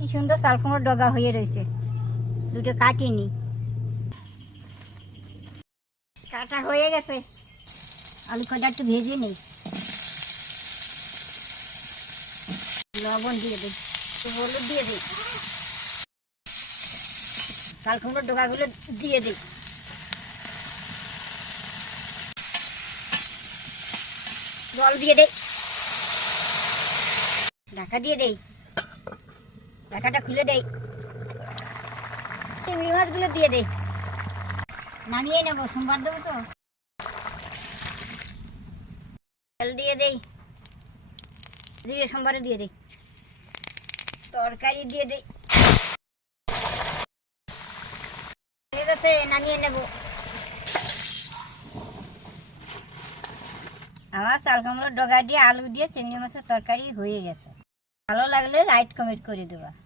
কি সুন্দর চাল কুমড়োর ডগা হয়ে রয়েছে, দুটো কাটিনি, কাটা হয়ে গেছে। আলু কটা একটু ভেজে নিই, লবণ দিয়ে দিই, একটু হলুদ দিয়ে দিই, চাল কুমড়োর ডগাগুলো দিয়ে দিই, জল দিয়ে দেই, ঢাকা দিয়ে দেই, ঢাকাটা খুলে দেই, চিংড়ি মাছগুলো দিয়ে দেই, নামিয়ে নেবো, সোমবার দেবো তো। তেল দিয়ে দেই, দিয়ে সোমবারে দিয়ে দেই, তরকারি দিয়ে দেই, ঠিক আছে নামিয়ে নেবো। আমার চাল কুমড়োর ডগা দিয়ে আলু দিয়ে চিংড়ি মাছের তরকারি হয়ে গেছে। ভালো লাগলে লাইক কমেন্ট করে দেবা।